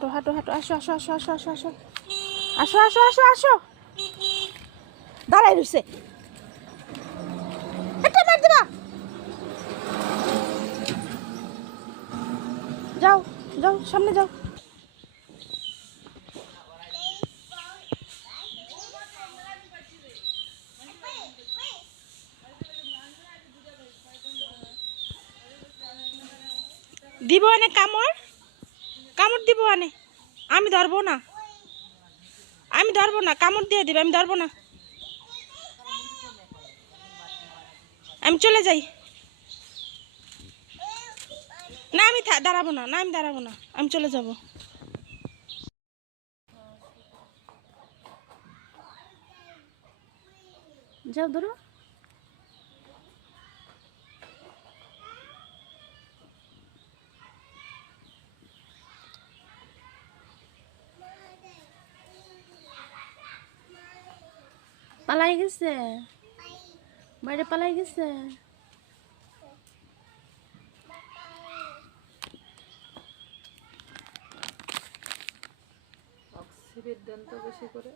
হাঁটো হাঁটো হাঁটো, আসো আসো আসো আসো আসো আসো আসো আসো আসো আসো, দাঁড়াই রইছে, এটা মার দিবা, যাও যাও সামনে যাও। দিব আনে কামড়, কামড় দিব আনে, আমি ধরবো না, আমি ধরবো না, কামড় দিয়ে দিবে, আমি ধরবো না, আমি চলে যাই। না আমি দাঁড়াবো না, না আমি দাঁড়াবো না, আমি চলে যাব। যাও ধরো। পালাই গেছে, বাইরে পালাই গেছে। অক্সিজেন দেন তো বেশি করে।